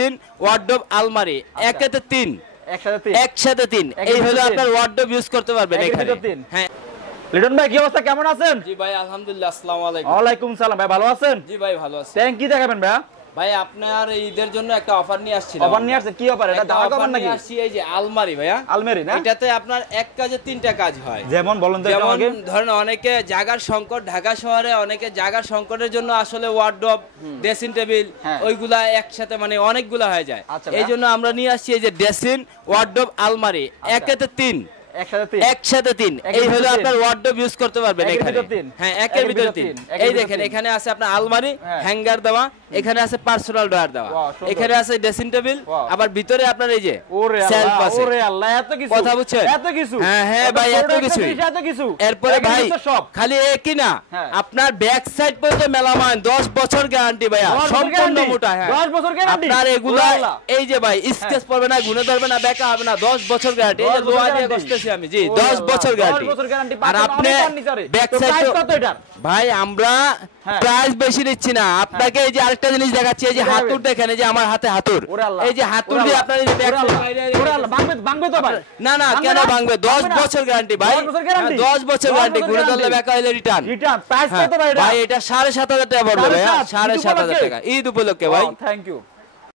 Dressing wardrobe আলমারি একেতে 3 একসাথে 3 এই হলো আপনার ওয়ার্ডরোব ইউজ করতে পারবেন এখানে। হ্যাঁ লিটন ভাই কি অবস্থা, কেমন আছেন? জি ভাই আলহামদুলিল্লাহ, আসসালামু আলাইকুম। ওয়ালাইকুম সালাম ভাই, ভালো আছেন? জি ভাই ভালো আছি। ট্যাঙ্ক কি দেখাবেন ভাই? ভাই আপনার ঈদের জন্য একটা অফার নিয়ে আসছিলাম। অফার নিয়ে আসছে? কি অফার এটা? দাম কমান নাকি? আসছি এই যে আলমারি ভাইয়া, আলমারি না? এটাতে আপনার এক কাজে 3টা কাজ হয়। যেমন বলেন তো এটা আমাকে। ধরেন অনেকে জায়গার সংকট, ঢাকা শহরে অনেকে জায়গার সংকটের জন্য আসলে ওয়ার্ডরোব, ড্রেসিং টেবিল ওইগুলা একসাথে মানে অনেকগুলা হয়ে যায়। এই জন্য আমরা নিয়ে আসছি এই যে ড্রেসিং ওয়ার্ডরোব আলমারি একেতে 3 একসাথে 3 এই হলো আপনার ওয়ার্ডরোব ইউজ করতে পারবেন এখানে। হ্যাঁ একের ভিতর 3। এই দেখেন এখানে আছে আপনার আলমারি, হ্যাঙ্গার দেওয়া, এখানে আছে পার্সোনাল ড্রয়ার দেওয়া, এখানে আছে ড্রেসিং টেবিল, আবার ভিতরে আপনার এই যে সেলফ আছে। ওরে আল্লাহ, এত কিছু! কথা বুঝছেন? এত কিছু! হ্যাঁ হ্যাঁ ভাই এত কিছু। এরপরে ভাই খালি একই না, আপনার ব্যাক সাইড পর্যন্ত মেলামান 10 বছর গ্যারান্টি ভাইয়া, সম্পূর্ণ মোটা। হ্যাঁ 10 বছর গ্যারান্টি আপনার এগুলা এই যে ভাই স্কেচ পড়বে না, গুনে ধরবে না, বেকা হবে না, 10 বছর গ্যারান্টি। এই যে লোহা দিয়ে বসতেছি আমি, জি 10 বছর গ্যারান্টি। আর আপনি ব্যাক সাইড কত এটা ভাই? আমরা প্রাইস বেশি নিচ্ছি না আপনাকে। এই যে আরেকটা জিনিস দেখাচ্ছি, এই যে হাতুড় দেখেন, এই যে আমার হাতে হাতুড়, এই যে হাতুড় দিয়ে আপনার এই যে ব্যাক ভাঙবে তো ভাই? না না কেন ভাঙবে? 10 বছর গ্যারান্টি ভাই, 10 বছর গ্যারান্টি। গুনে ধরলে বেকা হইলে রিটার্ন। প্রাইস কত ভাই এটা? ভাই এটা 7,500 টাকা পড়বে ভাই, 7,500 টাকা ঈদ উপলক্ষে ভাই। Thank you.